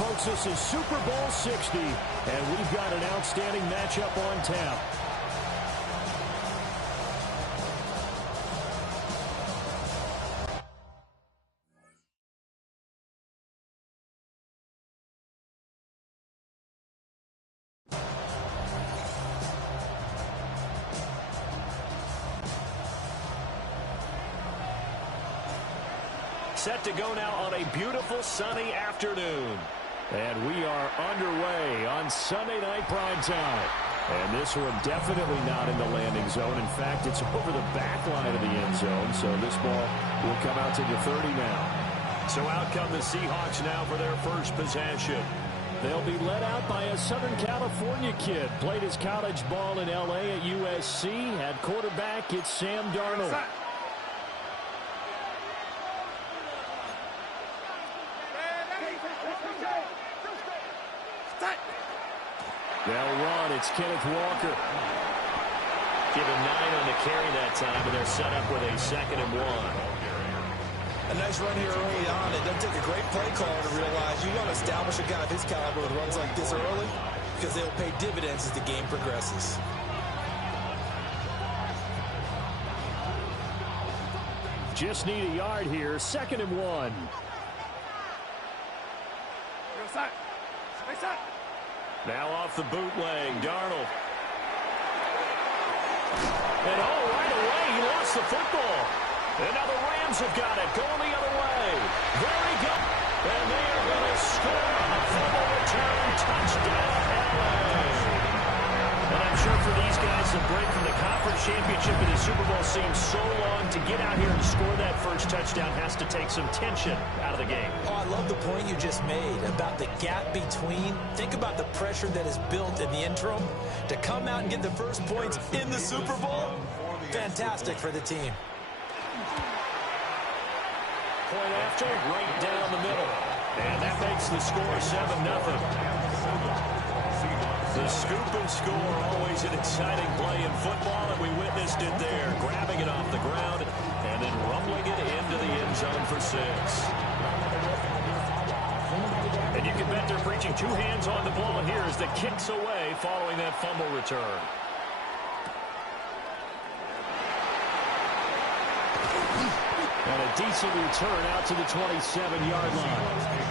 folks, this is Super Bowl 60, and we've got an outstanding matchup on tap. Set to go now on a beautiful sunny afternoon. And we are underway on Sunday night prime time. And this one definitely not in the landing zone. In fact, it's over the back line of the end zone. So this ball will come out to the 30 now. So out come the Seahawks now for their first possession. They'll be led out by a Southern California kid. Played his college ball in L.A. at USC. At quarterback, it's Sam Darnold. They'll run. It's Kenneth Walker. Given 9 on the carry that time, and they're set up with a 2nd and 1. A nice run here early on. It doesn't take a great play caller to realize you want to establish a guy of his caliber with runs like this early because they'll pay dividends as the game progresses. Just need a yard here. 2nd and 1. Now off the bootleg, Darnold. And right away, he lost the football. And now the Rams have got it, going the other way. There he goes. And they are going to score on a fumble return. Touchdown, LA. And I'm sure for these guys, the break from the conference championship and the Super Bowl seems so long. To get out here and score that first touchdown has to take some tension out of the game. Oh, I love the point you just made about the gap between. Think about the pressure that is built in the interim. To come out and get the first points in the Super Bowl, fantastic for the team. Point after, right down the middle. And that makes the score 7-0. The scoop and score, always an exciting play in football, and we witnessed it there. Grabbing it off the ground and then rumbling it into the end zone for 6. And you can bet they're preaching 2 hands on the ball here as the kick's away following that fumble return. And a decent return out to the 27-yard line.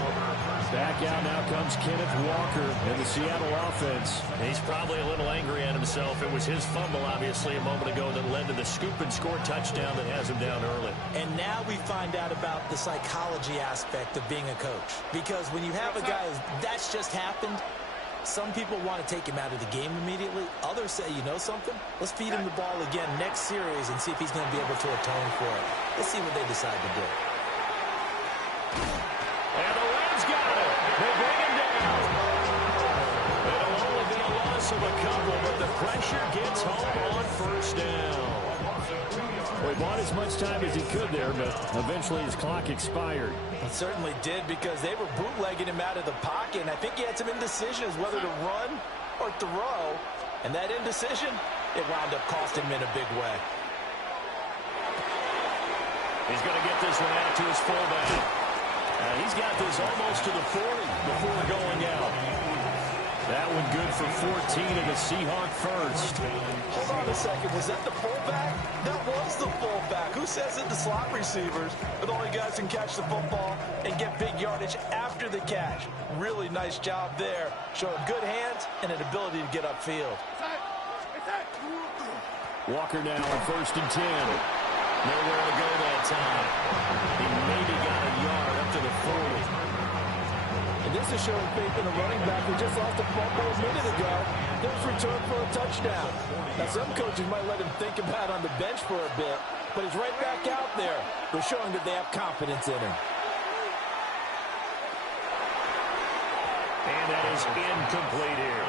Back out now comes Kenneth Walker in the Seattle offense. He's probably a little angry at himself. It was his fumble, obviously, a moment ago that led to the scoop and score touchdown that has him down early. And now we find out about the psychology aspect of being a coach. Because when you have a guy that's just happened, some people want to take him out of the game immediately. Others say, you know something? Let's feed him the ball again next series and see if he's going to be able to atone for it. Let's see what they decide to do. And the Rams got it. They bring him down. It'll only be a loss of a couple, but the pressure gets home on first down. Well, he bought as much time as he could there, but eventually his clock expired. It certainly did because they were bootlegging him out of the pocket, and I think he had some indecisions whether to run or throw. And that indecision, it wound up costing him in a big way. He's going to get this one out to his fullback. He's got this almost to the 40 before going out. That one good for 14 and a Seahawk first. Hold on a second. Was that the fullback? That was the fullback. Who says it? The slot receivers are the only guys who can catch the football and get big yardage after the catch. Really nice job there. Showing good hands and an ability to get upfield. Walker now on 1st and 10. Nowhere to go that time. He maybe got a yard up to the 40. And this is showing faith in a running back who just lost a fumble a minute ago. There's return for a touchdown. Now, some coaches might let him think about on the bench for a bit, but he's right back out there. They're showing that they have confidence in him. And that is incomplete here.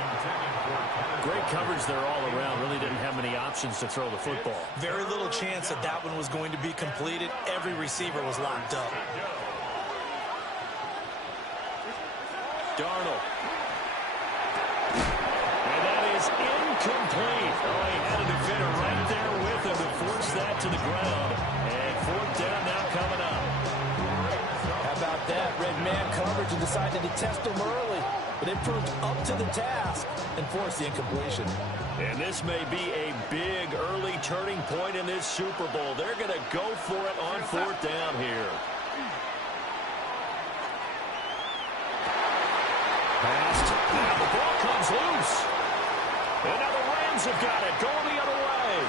Great coverage there all around. Really didn't have many options to throw the football. Very little chance that that one was going to be completed. Every receiver was locked up. Darnold. And that is incomplete. Oh, he had a defender right there with him to force that to the ground. And 4th down now coming up. about that. Red man coverage and decided to test them early. But they proved up to the task and forced the incompletion. And this may be a big early turning point in this Super Bowl. They're going to go for it on 4th down here. Passed. Now the ball comes loose. And now the Rams have got it. Going the other way.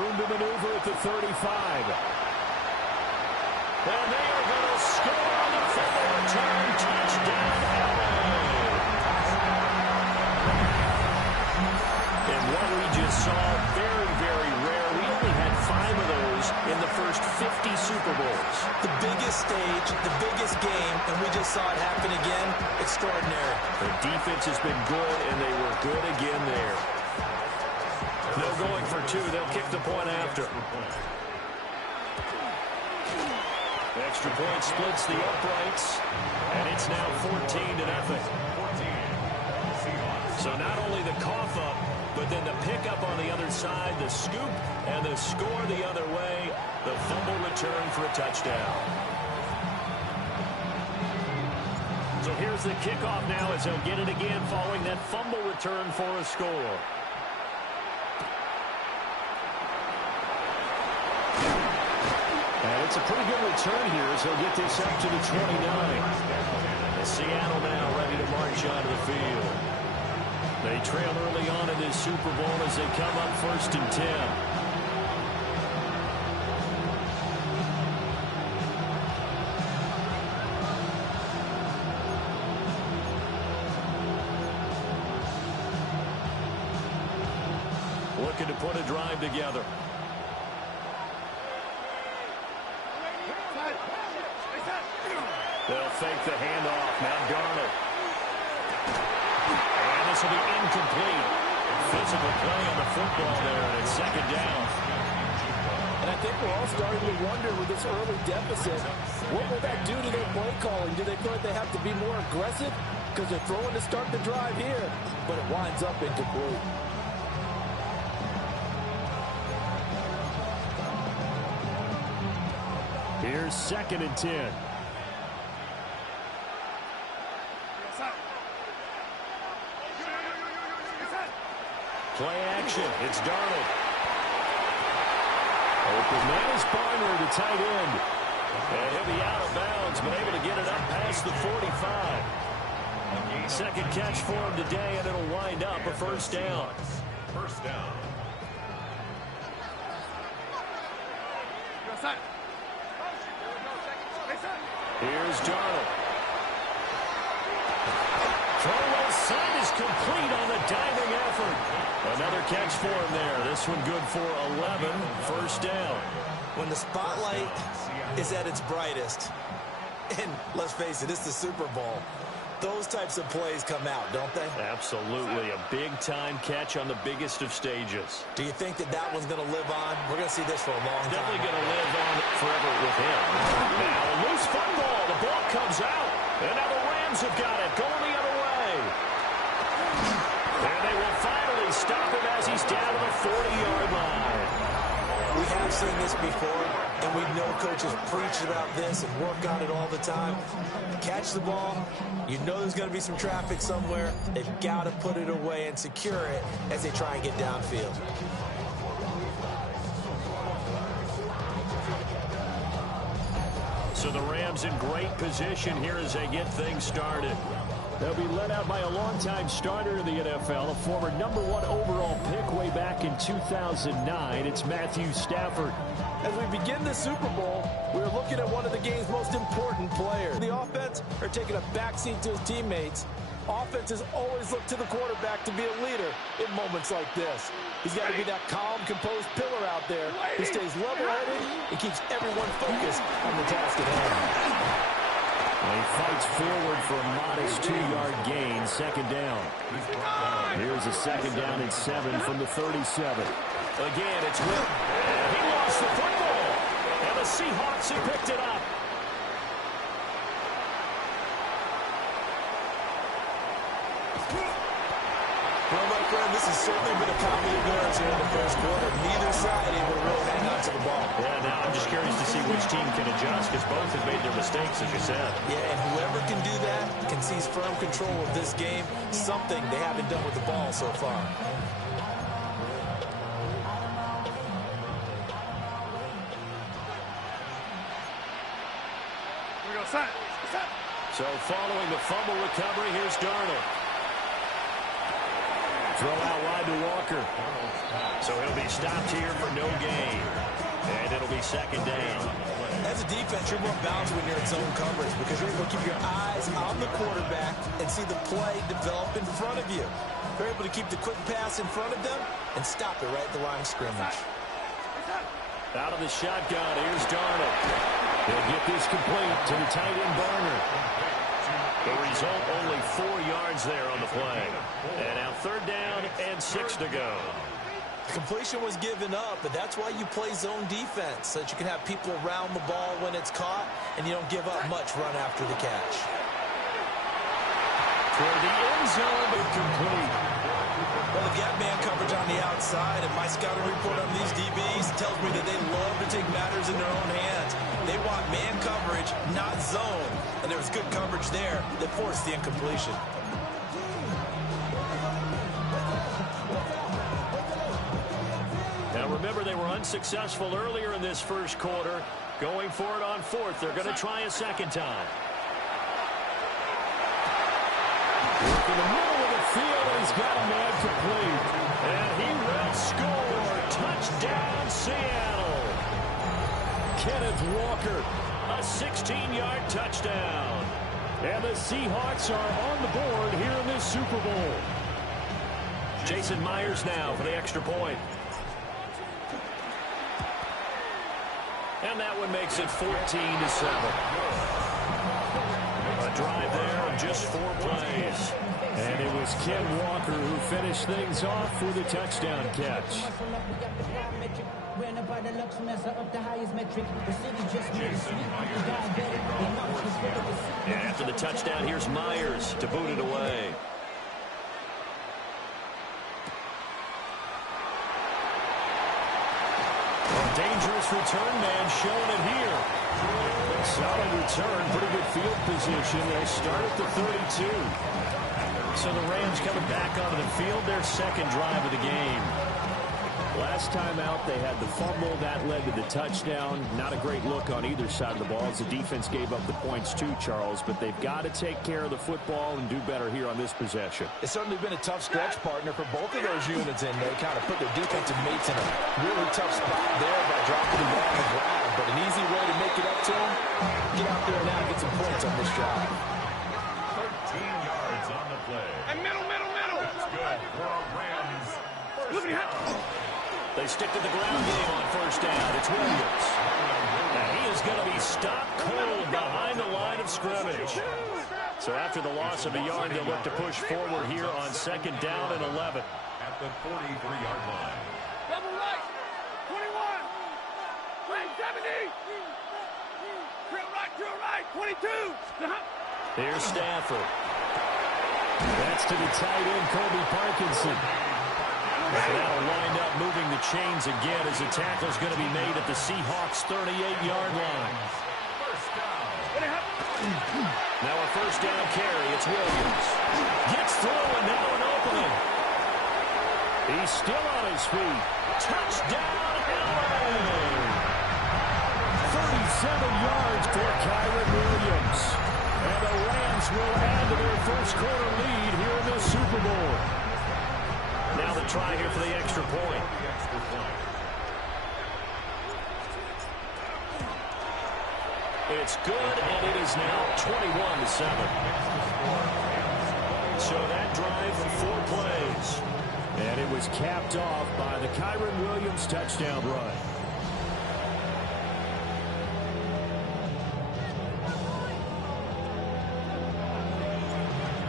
Room to maneuver at the 35. And they are going to score on the fumble return. Touchdown, LA. And what we just saw, very, very rare. We only had 5 of those in the first 50 Super Bowls. The biggest stage, the biggest game, and we just saw it happen again. Extraordinary. The defense has been good, and they were good again there. No going for 2. They'll kick the point after. Extra point splits the uprights, and it's now 14-0. So not only the cough up, but then the pickup on the other side, the scoop, and the score the other way, the fumble return for a touchdown. So here's the kickoff now as they'll get it again following that fumble return for a score. And it's a pretty good return here as they'll get this up to the 29. And Seattle now ready to march onto the field. They trail early on in this Super Bowl as they come up 1st and 10. Looking to put a drive together. They'll fake the handoff. Now Darnold. And this will be incomplete. Physical play on the football there, and it's 2nd down. And I think we're all starting to wonder with this early deficit, what will that do to their play calling? Do they feel like they have to be more aggressive? Because they're throwing to start the drive here, but it winds up incomplete. Here's 2nd and 10. Play action. It's Darnold. Open man is Barner, the tight end. And he'll be out of bounds, but able to get it up past the 45. 2nd catch for him today, and it'll wind up a 1st down. First down. Here's Darnold. Throw side is complete on the diving effort. Another catch for him there. This one good for 11. 1st down. When the spotlight is at its brightest, and let's face it, it's the Super Bowl, those types of plays come out, don't they? Absolutely. A big-time catch on the biggest of stages. Do you think that that one's going to live on? We're going to see this for a long time. Definitely going to live on forever with him. Now a loose football. The ball comes out. And now the Rams have got it. Going the other way. And they will finally stop him as he's down to the 40-yard line. We have seen this before, and we know coaches preach about this and work on it all the time. Catch the ball. You know there's going to be some traffic somewhere. They've got to put it away and secure it as they try and get downfield. So the Rams in great position here as they get things started. They'll be led out by a longtime starter in the NFL, a former #1 overall pick way back in 2009. It's Matthew Stafford. As we begin the Super Bowl, we're looking at one of the game's most important players. The offense are taking a backseat to his teammates. Offenses always look to the quarterback to be a leader in moments like this. He's got to be that calm, composed pillar out there who stays level-headed and keeps everyone focused on the task at hand. He fights forward for a modest 2-yard gain, 2nd down. Here's a 2nd down and 7 from the 37. Again, it's Will. He lost the football. And the Seahawks have picked it up. Well, my friend, this has certainly been a comedy of errors here in the first quarter. Neither side able to really hang on to the ball. Yeah, now I'm just curious to see which team can adjust, because both have made their mistakes, as you said. Yeah, and whoever can do that can seize firm control of this game, something they haven't done with the ball so far. So following the fumble recovery, here's Darnold. Throw out wide to Walker. So he'll be stopped here for no gain. And it'll be second down. As a defense, you're more balanced when you're in zone coverage because you're able to keep your eyes on the quarterback and see the play develop in front of you. You're able to keep the quick pass in front of them and stop it right at the line of scrimmage. Out of the shotgun, here's Darnold. He'll get this complete to the tight end Barner. The result, only 4 yards there on the play. And now third down and 6 to go. Completion was given up, but that's why you play zone defense, so that you can have people around the ball when it's caught, and you don't give up much run after the catch. Toward the end zone, but complete. Well, they've got man coverage on the outside, and my scouting report on these DBs tells me that they love to take matters in their own hands. They want man coverage, not zone. And there was good coverage there that forced the incompletion. Now remember, they were unsuccessful earlier in this first quarter. Going for it on fourth. They're going to try a second time. Work in the middle of the field, and he's got a man complete. And he will score. Touchdown, Seattle. Kenneth Walker. A 16-yard touchdown. And the Seahawks are on the board here in this Super Bowl. Jason Myers now for the extra point. And that one makes it 14-7. A drive there of just 4 plays. And it was Ken Walker who finished things off with a touchdown catch. And after the touchdown, here's Myers to boot it away. A dangerous return man showing it here. Solid return, pretty good field position. They'll start at the 32. So the Rams coming back onto the field, their second drive of the game. Last time out, they had the fumble. That led to the touchdown. Not a great look on either side of the ball as the defense gave up the points too, Charles. But they've got to take care of the football and do better here on this possession. It's certainly been a tough stretch, partner, for both of those units, and they kind of put their defensive mates in a really tough spot there by dropping the ball on the ground. But an easy way to make it up to them, get out there now and get some points on this drive. 13 yards on the play. And middle. That's good for a Rams. They stick to the ground game on first down. It's Williams. And he is going to be stopped cold behind the line of scrimmage. So after the loss of a yard, they'll look to push forward here on second down and 11. At the 43-yard line. Double right. 21. Right, 70. Drill right. 22. Here's Stafford. That's to the tight end, Colby Parkinson. And that'll wind up moving the chains again as the tackle's going to be made at the Seahawks' 38-yard line. Now a first down carry. It's Williams. Gets through, and now an opening. He's still on his feet. Touchdown, LA! 37 yards for Kyron Williams. And the Rams will add to their first quarter lead here in this Super Bowl. Now the try here for the extra point. It's good, and it is now 21-7. So that drive, 4 plays. And it was capped off by the Kyron Williams touchdown run.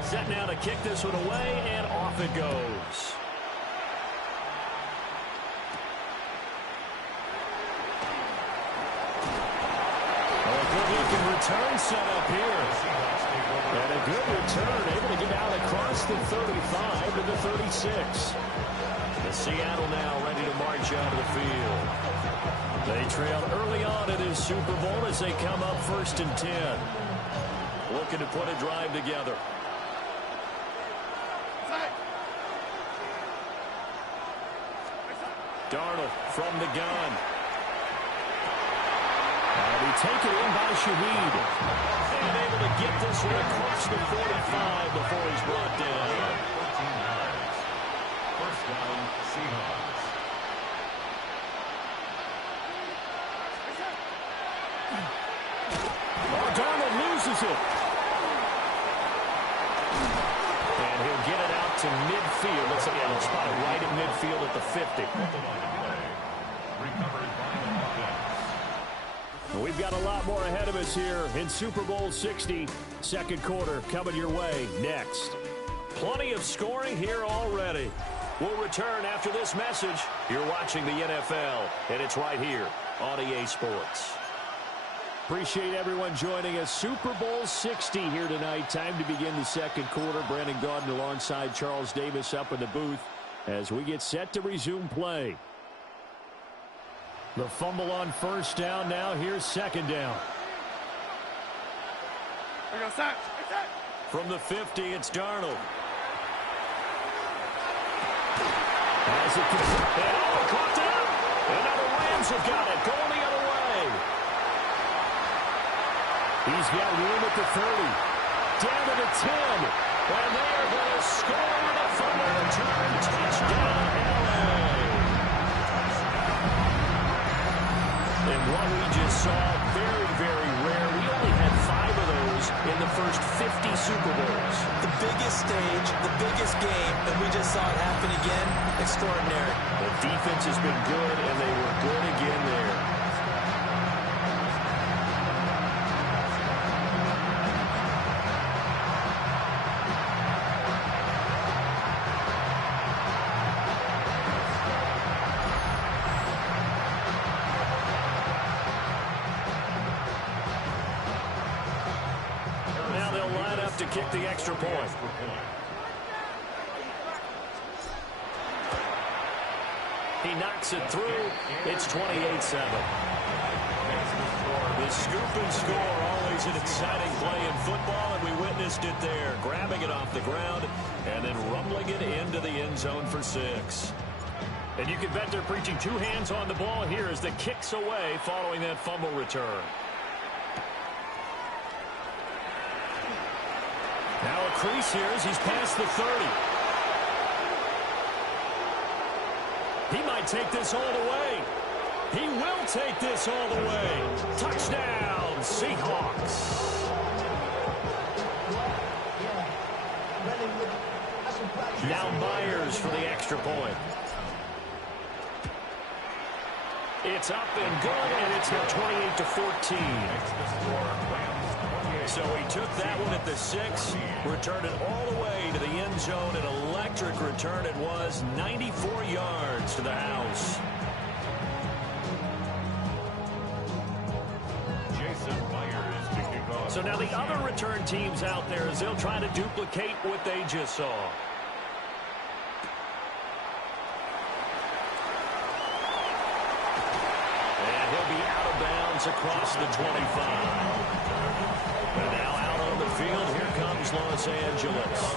Set now to kick this one away, and off it goes. A good-looking return set up here. And a good return, able to get out across the 35 to the 36. The Seattle now ready to march out of the field. They trailed early on in his Super Bowl as they come up 1st and 10. Looking to put a drive together. Darnold from the gun. And he taken in by Shaheed. And able to get this one across the 45 before he's brought down. 14 yards. First down, Seahawks. Oh, Darnold loses it. And he'll get it out to midfield. Looks like he'll spot it right at midfield at the 50. Recovered by the offense. We've got a lot more ahead of us here in Super Bowl 60. Second quarter coming your way next. Plenty of scoring here already. We'll return after this message. You're watching the NFL, and it's right here on EA Sports. Appreciate everyone joining us. Super Bowl 60 here tonight. Time to begin the second quarter. Brandon Gaudin alongside Charles Davis up in the booth as we get set to resume play. The fumble on first down. Now here's second down. From the 50, it's Darnold. As it Caught it up. And now the Rams have got it. Going the other way. He's got room at the 30. Down to the 10. And they are going to score on a fumble return. Touchdown, LA. And what we just saw, very, very rare. We only had 5 of those in the first 50 Super Bowls. The biggest stage, the biggest game, and we just saw it happen again. Extraordinary. The defense has been good, and they were good again there. Now they'll line up to kick the extra point. He knocks it through. It's 28-7. The scoop and score, always an exciting play in football, and we witnessed it there. Grabbing it off the ground and then rumbling it into the end zone for 6. And you can bet they're preaching 2 hands on the ball here as the kick's away following that fumble return. Now a crease here as he's past the 30. He might take this all the way. He will take this all the way. Touchdown, Seahawks. Now Myers for the extra point. It's up and good, and it's now 28-14. So he took that one at the 6, returned it all the way to the end zone. An electric return it was, 94 yards to the house. So now the other return teams out there as they'll try to duplicate what they just saw. And he'll be out of bounds across the 25. And now out on the field, here comes Los Angeles.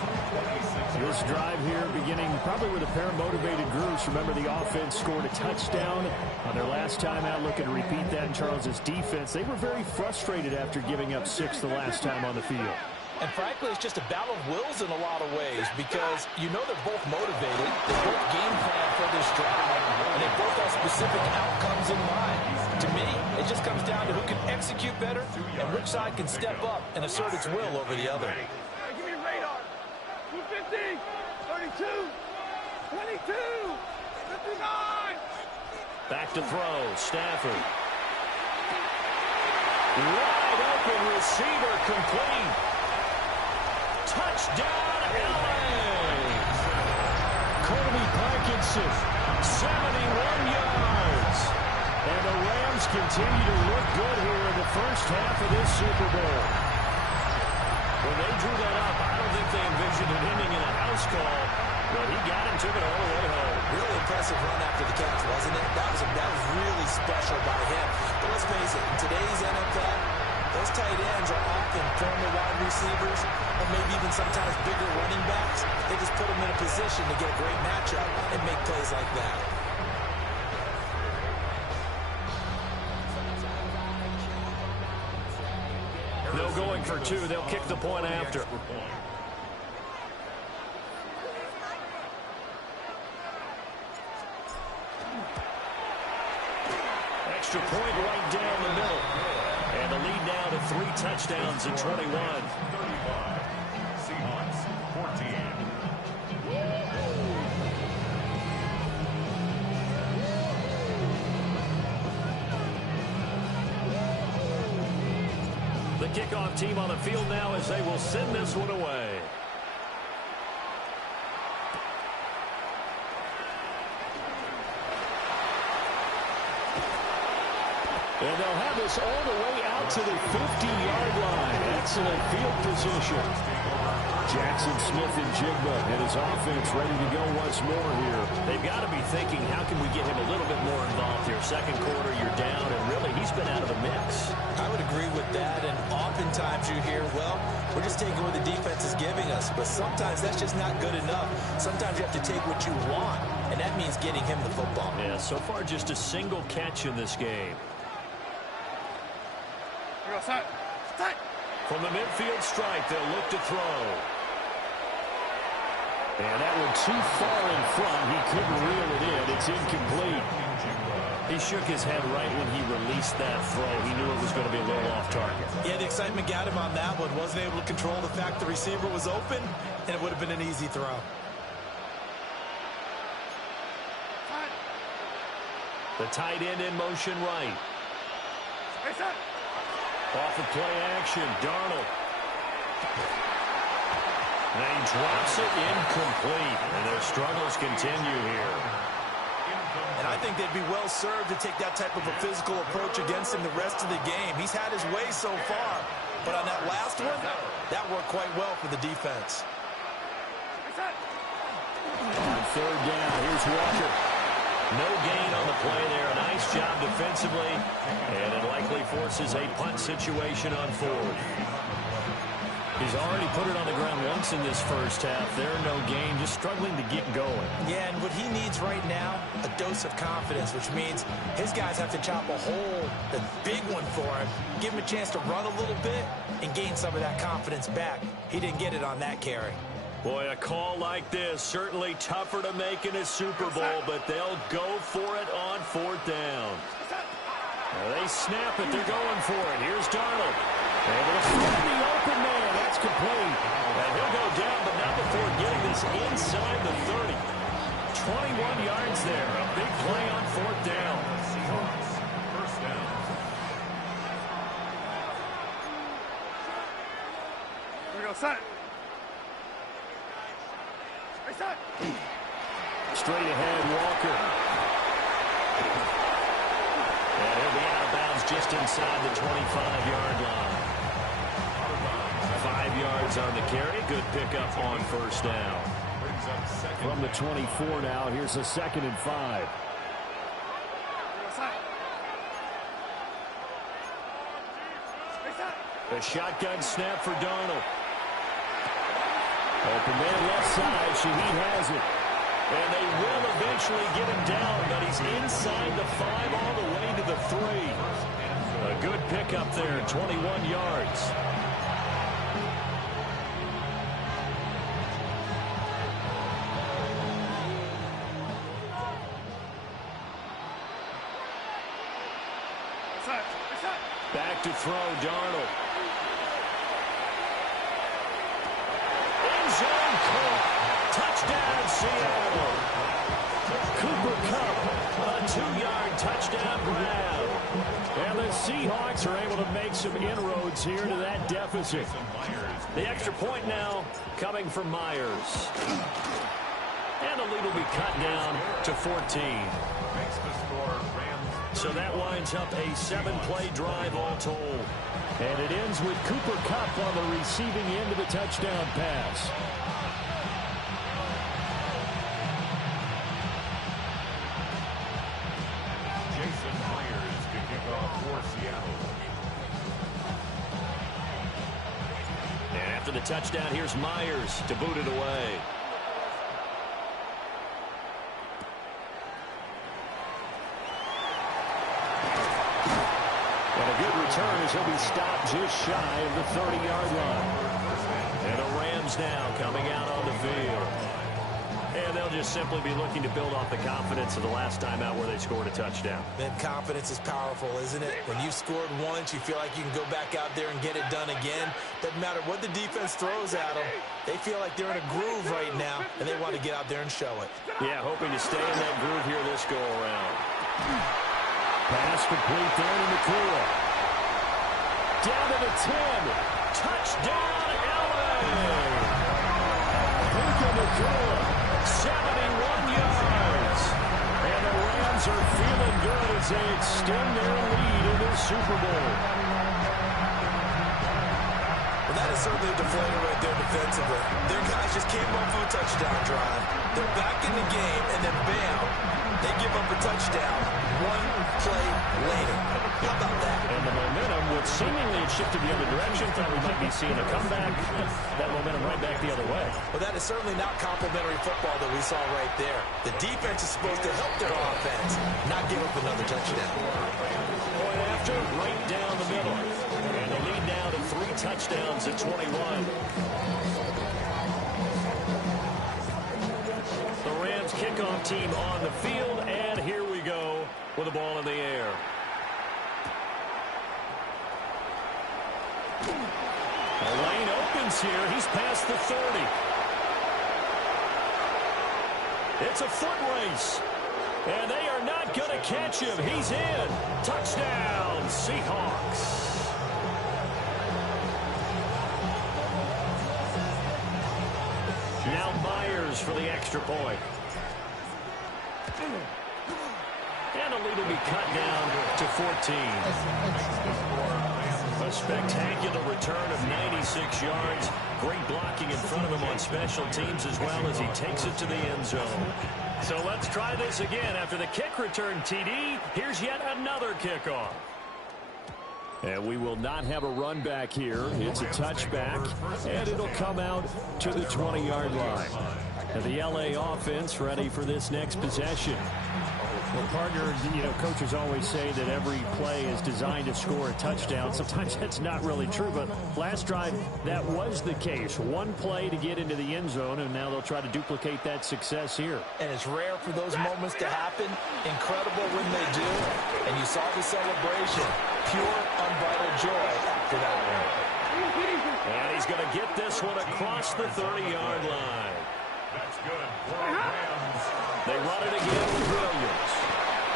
This drive here beginning probably with a pair of motivated groups. Remember, the offense scored a touchdown on their last time out, looking to repeat that in Charles's defense. They were very frustrated after giving up 6 the last time on the field. And frankly, it's just a battle of wills in a lot of ways because you know they're both motivated. They both game plan for this drive, and they both have specific outcomes in mind. To me, it just comes down to who can execute better and which side can step up and assert its will over the other. Give me radar. 250, 32, 22, 59. Back to throw, Stafford. Wide open receiver complete. Touchdown, LA! Colby Parkinson, 71 yards. and the Rams continue to look good here in the first half of this Super Bowl. When they drew that close call, but he got him, took it all the way home. Really impressive run after the catch, wasn't it? That was really special by him. But let's face it, in today's NFL, those tight ends are often former wide receivers or maybe even sometimes bigger running backs. They just put them in a position to get a great matchup and make plays like that. No going for two. They'll kick the point after. Extra point right down the middle. And the lead now to 3 touchdowns in 21. 35. Seahawks 14. The kickoff team on the field now as they will send this one away. And they'll have this all the way out to the 50-yard line. Excellent field position. Jackson Smith and Jigba and his offense ready to go once more here. They've got to be thinking, how can we get him a little bit more involved here? Second quarter, you're down, and really, he's been out of the mix. I would agree with that, and oftentimes you hear, well, we're just taking what the defense is giving us, but sometimes that's just not good enough. Sometimes you have to take what you want, and that means getting him the football. Yeah, so far just a single catch in this game. From the midfield stripe, they'll look to throw. And that one too far in front. He couldn't reel it in. It's incomplete. He shook his head right when he released that throw. He knew it was going to be a little off target. Yeah, the excitement got him on that one. Wasn't able to control the fact the receiver was open, and it would have been an easy throw. The tight end in motion right. Off of play action, Darnold. And he drops it incomplete. And their struggles continue here. And I think they'd be well served to take that type of a physical approach against him the rest of the game. He's had his way so far. But on that last one, that worked quite well for the defense. On third down, here's Walker. No gain on the play there. A nice job defensively. And it likely forces a punt situation on fourth. He's already put it on the ground once in this first half. There, no gain, just struggling to get going. Yeah, and what he needs right now, a dose of confidence, which means his guys have to chop a hole, the big one for him, give him a chance to run a little bit and gain some of that confidence back. He didn't get it on that carry. Boy, a call like this, certainly tougher to make in a Super Bowl, but they'll go for it on fourth down. Now they snap it, they're going for it. Here's Darnold. Able to find the open man, that's complete. And he'll go down, but not before getting this inside the 30. 21 yards there, a big play on fourth down. Seahawks first down. Here we go, set. Straight ahead, Walker. And he'll be out of bounds just inside the 25-yard line. 5 yards on the carry. Good pickup on first down. From the 24 now, here's a 2nd and 5. A shotgun snap for Darnold. Open man left side, Shaheed has it. And they will eventually get him down, but he's inside the 5 all the way to the 3. A good pickup there, 21 yards. Back to throw, Darnold. End zone caught. Touchdown, Seattle. Cooper Kupp. A 2-yard touchdown grab. And the Seahawks are able to make some inroads here to that deficit. The extra point now coming from Myers. And the lead will be cut down to 14. Makes the score Rams. So that winds up a 7-play drive all told. And it ends with Cooper Kupp on the receiving end of the touchdown pass. for Seattle. And after the touchdown, here's Myers to boot it away. And a good return as he'll be stopped just shy of the 30-yard line. And the Rams now coming out on the field. And they'll just simply be looking to build off the confidence of the last time out where they scored a touchdown. Then confidence is powerful, isn't it? When you've scored once, you feel like you can go back out there and get it done again. Doesn't matter what the defense throws at them. They feel like they're in a groove right now, and they want to get out there and show it. Yeah, hoping to stay in that groove here this go-around. Pass complete there to McCool. Down to the 10. Touchdown, L.A. McCool. 71 yards. And the Rams are feeling good as they extend their lead in this Super Bowl. Well, that is certainly a deflator right there defensively. Their guys just came off of a touchdown drive. They're back in the game, and then bam, they give up a touchdown one play later. How about that? And the momentum would seemingly have shifted the other direction. Thought we might be seeing a comeback. That momentum right back the other way. Well, that is certainly not complimentary football that we saw right there. The defense is supposed to help their offense, not give up another touchdown. Point after, right down the middle. And the lead now to 3 touchdowns at 21. The Rams kickoff team on the field, and here we go with the ball in the air. The lane opens here. He's past the 30. It's a foot race. And they are not going to catch him. He's in. Touchdown, Seahawks. Now Myers for the extra point. And the lead will be cut down to 14. A spectacular return of 96 yards. Great blocking in front of him on special teams as well as he takes it to the end zone. So let's try this again. After the kick return, TD, here's yet another kickoff. And we will not have a run back here. It's a touchback, and it'll come out to the 20-yard line. And the L.A. offense ready for this next possession. Well, partner, you know, coaches always say that every play is designed to score a touchdown. Sometimes that's not really true, but last drive, that was the case. One play to get into the end zone, and now they'll try to duplicate that success here. And it's rare for those moments to happen. Incredible when they do. And you saw the celebration. Pure, unbridled joy after that one. And he's going to get this one across the 30-yard line. That's good. Rams. They run it again with Williams.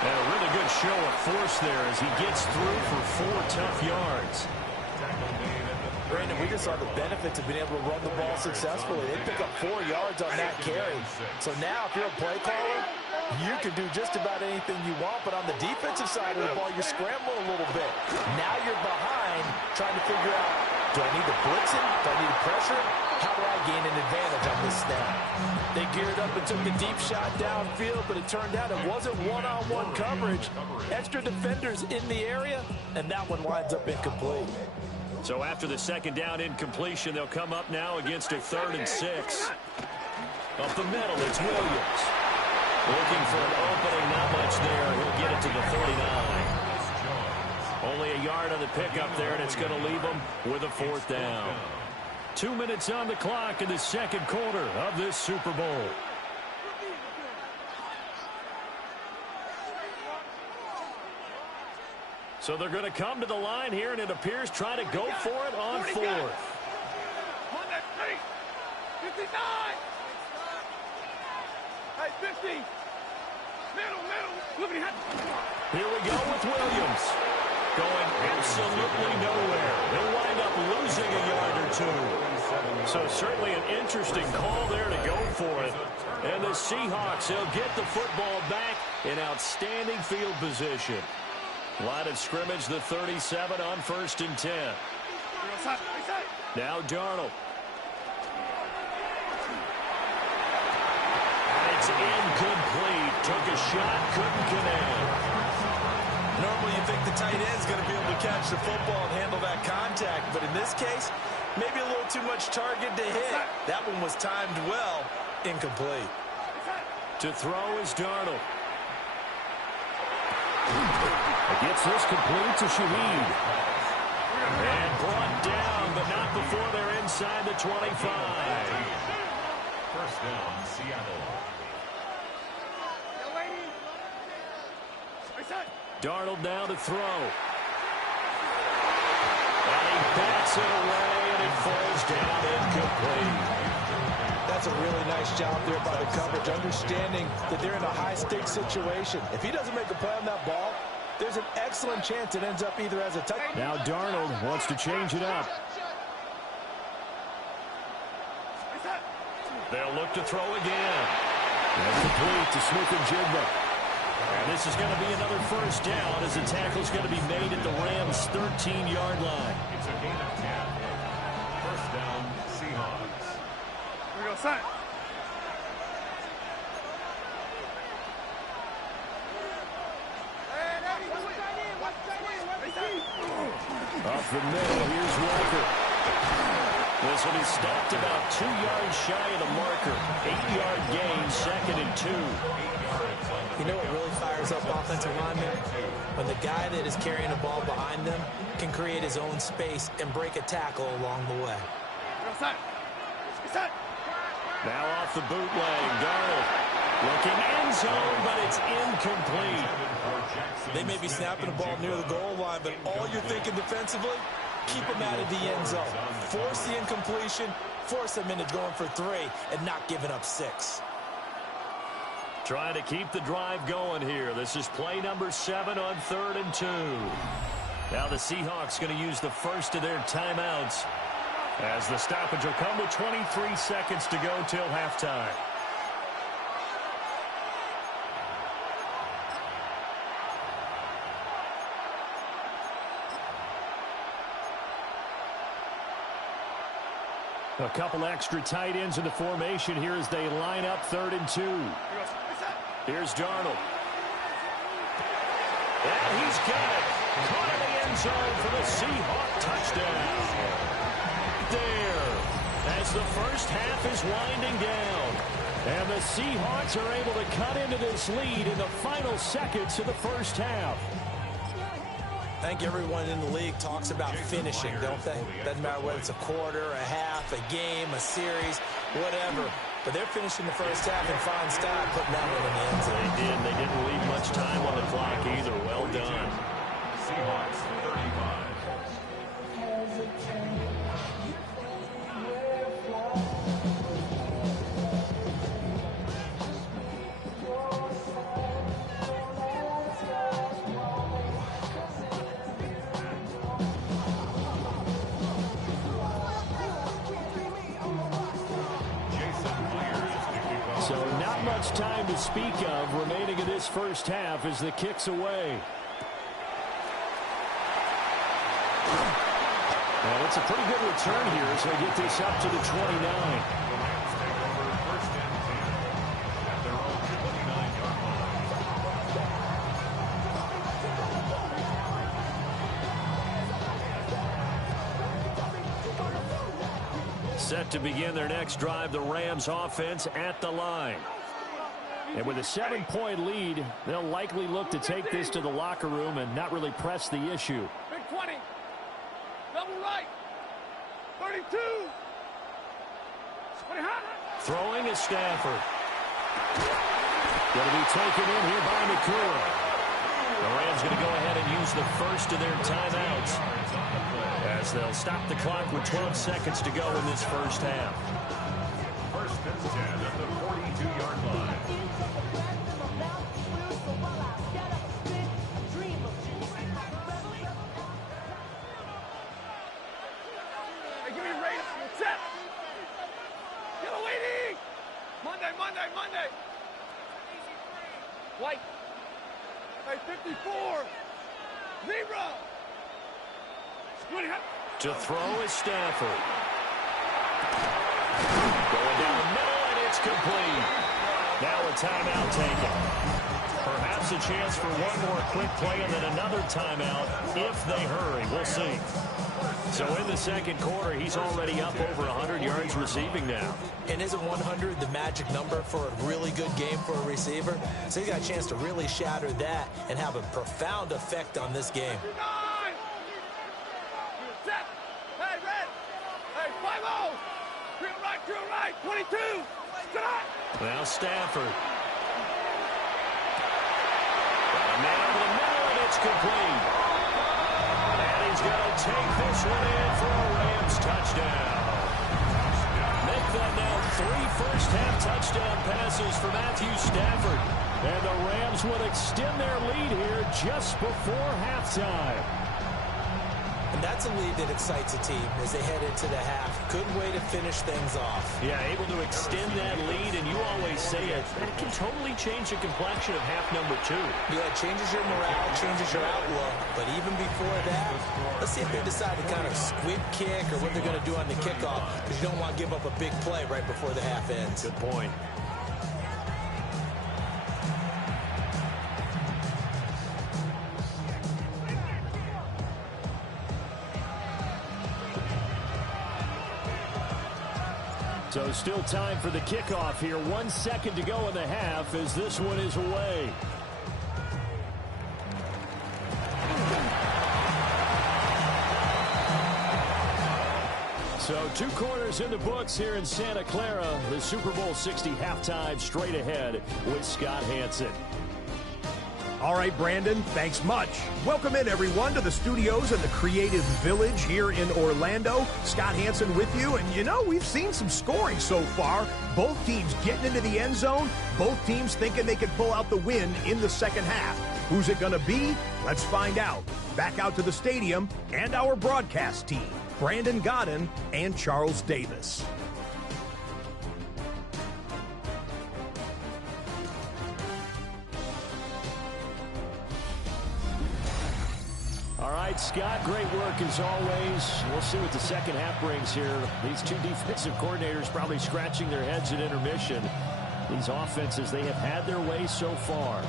And a really good show of force there as he gets through for 4 tough yards. Brandon, we just saw the benefits of being able to run the ball successfully. They pick up 4 yards on that carry. So now if you're a play caller, you can do just about anything you want. But on the defensive side of the ball, you're scrambling a little bit. Now you're behind trying to figure out, do I need to blitz him? Do I need to pressure him? How do I gain an advantage on this snap? They geared up and took a deep shot downfield, but it turned out it wasn't one-on-one coverage. Extra defenders in the area, and that one winds up incomplete. So after the second down incompletion, they'll come up now against a 3rd and 6. Up the middle, it's Williams. Looking for an opening, not much there. He'll get it to the 49. Only a yard on the pickup there, and it's going to leave them with a 4th down. 2 minutes on the clock in the second quarter of this Super Bowl. So they're going to come to the line here, and it appears try to go for it on 4th. On that street. 59. Hey, 50. Middle. Here we go with Williams. Going absolutely nowhere. He'll wind up losing a yard or 2. So certainly an interesting call there to go for it. And the Seahawks, they'll get the football back in outstanding field position. Line of scrimmage, the 37 on 1st and 10. Now Darnold. And it's incomplete. Took a shot, couldn't connect. Normally you think the tight end's going to be able to catch the football and handle that contact, but in this case, maybe a little too much target to hit. That one was timed well, incomplete. To throw is Darnold. Gets this complete to Shaheed. And brought down, but not before they're inside the 25. First down, Seattle. Darnold now to throw. And he backs it away, and it falls down incomplete. That's a really nice job there by the coverage, understanding that they're in a high-stakes situation. If he doesn't make a play on that ball, there's an excellent chance it ends up either as a touchdown. Now Darnold wants to change it up. They'll look to throw again. And complete to Smith-Njigba. And this is going to be another first down as the tackle's going to be made at the Rams' 13-yard line. It's a gain of 10. First down, Seahawks. Here we go, son. Off the middle, here's Walker. This will be stopped about 2 yards shy of the marker. 8-yard gain, 2nd and 2. You know what really fires up offensive linemen? When the guy that is carrying the ball behind them can create his own space and break a tackle along the way. Now off the bootleg, Darnold looking end zone, but it's incomplete. They may be snapping the ball near the goal line, but all you're thinking defensively, keep them out of the end zone. Force the incompletion, force them into going for 3, and not giving up 6. Trying to keep the drive going here. This is play number 7 on 3rd and 2. Now the Seahawks going to use the first of their timeouts as the stoppage will come with 23 seconds to go till halftime. A couple extra tight ends in the formation here as they line up 3rd and 2. Here's Darnold. And he's got it. Caught in the end zone for the Seahawk touchdown. There. As the first half is winding down. And the Seahawks are able to cut into this lead in the final seconds of the first half. I think everyone in the league talks about finishing, don't they? Doesn't matter whether it's a quarter, a half, a game, a series, whatever. But they're finishing the first half in fine style, putting that one in the end zone. They did. They didn't leave much time on the clock either. Well done. Seahawks 35. So not much time to speak of remaining in this first half as the kick's away. Well, it's a pretty good return here as they get this up to the 29. Set to begin their next drive, the Rams offense at the line. And with a 7-point lead, they'll likely look to take this to the locker room and not really press the issue. Big 20. Double right. 32. 20 high. Throwing is Stafford. Going to be taken in here by Nakura. The Rams going to go ahead and use the first of their timeouts as they'll stop the clock with 12 seconds to go in this first half. First and 10 at the 42-yard line. Hey, give me a raise. Set. Get a lady. Monday. White. Hey, 54. 0. To throw is Stafford. Going down the middle, and it's complete. Now a timeout taken. Perhaps perhaps a chance for one more quick play and then another timeout if they hurry. We'll see. So in the second quarter, he's already up over 100 yards receiving now. And isn't 100 the magic number for a really good game for a receiver? So he's got a chance to really shatter that and have a profound effect on this game. Set. Hey, red. Hey, 5-0. Drill right, 22. Now Stafford. And now to the middle, and it's complete. And he's going to take this one in for a Rams touchdown. Make that now 3 first-half touchdown passes for Matthew Stafford. And the Rams would extend their lead here just before halftime. And that's a lead that excites a team as they head into the half. Good way to finish things off. Yeah, able to extend that lead, and you always say it, that it can totally change the complexion of half number 2. Yeah, it changes your morale, changes your outlook. But even before that, let's see if they decide to kind of squib kick or what they're going to do on the kickoff, because you don't want to give up a big play right before the half ends. Good point. So still time for the kickoff here. 1 second to go in the half as this one is away. So 2 quarters in the books here in Santa Clara. The Super Bowl 60 halftime straight ahead with Scott Hanson. All right, Brandon, thanks much. Welcome in, everyone, to the studios in the Creative Village here in Orlando. Scott Hanson with you. And, you know, we've seen some scoring so far. Both teams getting into the end zone. Both teams thinking they could pull out the win in the second half. Who's it going to be? Let's find out. Back out to the stadium and our broadcast team, Brandon Godden and Charles Davis. All right, Scott, great work as always. We'll see what the second half brings here. These 2 defensive coordinators probably scratching their heads at intermission. These offenses, they have had their way so far.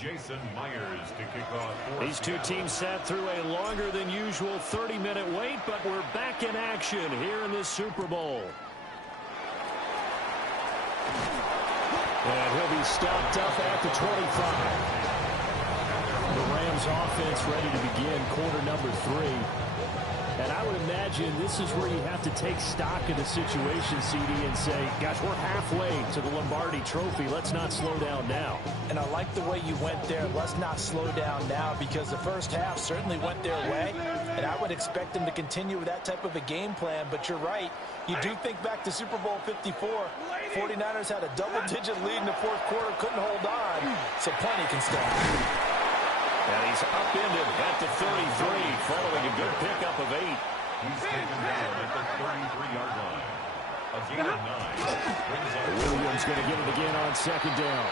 Jason Myers to kick off. These two teams sat through a longer than usual 30-minute wait, but we're back in action here in this Super Bowl. And he'll be stopped up at the 25. The Rams offense ready to begin quarter number 3. And I would imagine this is where you have to take stock of the situation, CD, and say, gosh, we're halfway to the Lombardi Trophy. Let's not slow down now. And I like the way you went there. Let's not slow down now, because the first half certainly went their way. And I would expect them to continue with that type of a game plan. But you're right. You do think back to Super Bowl 54. 49ers had a double-digit lead in the fourth quarter, couldn't hold on. So plenty can stop. And he's upended at the 33, following a good pickup of 8. He's taken down at the 33-yard line. A gain of 9. Williams going to get it again on second down.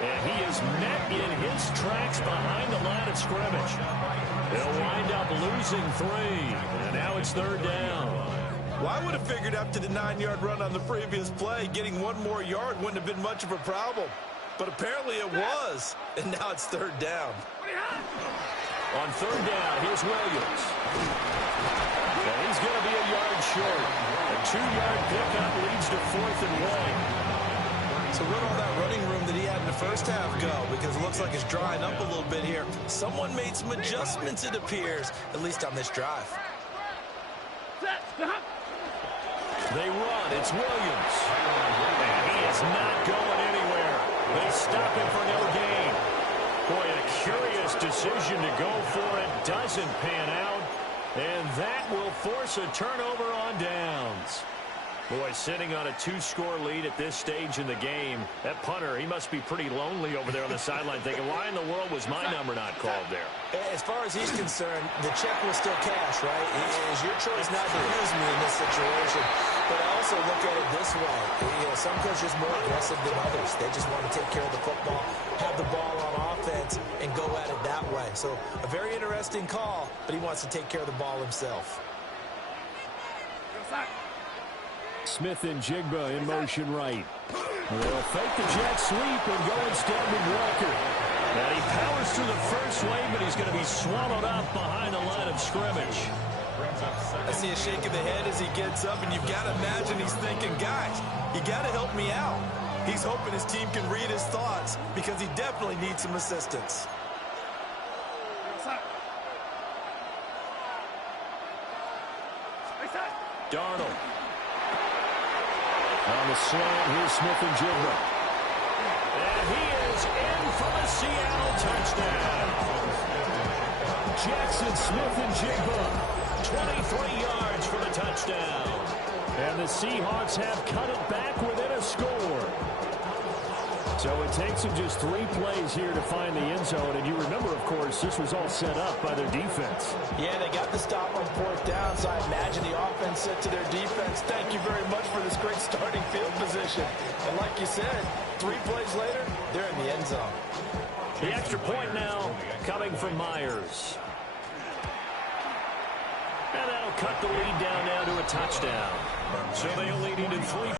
And he is met in his tracks behind the line of scrimmage. They'll wind up losing 3. And now it's third down. Well, I would have figured after the 9-yard run on the previous play, getting one more yard wouldn't have been much of a problem. But apparently it was, and now it's third down. On third down, here's Williams. And he's going to be a yard short. A 2-yard pickup leads to 4th and 1. So where'd all that running room that he had in the first half go? Because it looks like it's drying up a little bit here. Someone made some adjustments, it appears, at least on this drive. They run. It's Williams. And he is not going anywhere. They stop him for no gain. Boy, a curious decision to go for it. Doesn't pan out. And that will force a turnover on downs. Boy, sitting on a 2-score lead at this stage in the game. That punter, he must be pretty lonely over there on the sideline thinking, why in the world was my number not called there? As far as he's concerned, the check was still cash, right? It is your choice not to use me in this situation. But I also look at it this way. Some coaches are more aggressive than others. They just want to take care of the football, have the ball on offense, and go at it that way. So a very interesting call, but he wants to take care of the ball himself. Smith and Jigba in motion right. They'll fake the jet sweep and go instead with Walker. And he powers through the first wave, but he's going to be swallowed up behind the line of scrimmage. I see a shake of the head as he gets up, and you've got to imagine he's thinking, guys, you got to help me out. He's hoping his team can read his thoughts because he definitely needs some assistance. Darnold. On the slant, here's Smith and Jigba. And he is in for a Seattle touchdown. Jackson, Smith, and Jigba, 23 yards for the touchdown. And the Seahawks have cut it back within a score. So it takes them just 3 plays here to find the end zone. And you remember, of course, this was all set up by their defense. Yeah, they got the stop on 4th down, so I imagine the offense said to their defense, thank you very much for this great starting field position. And like you said, 3 plays later, they're in the end zone. The extra point now coming from Myers. And that'll cut the lead down now to a touchdown. So they're leading in 3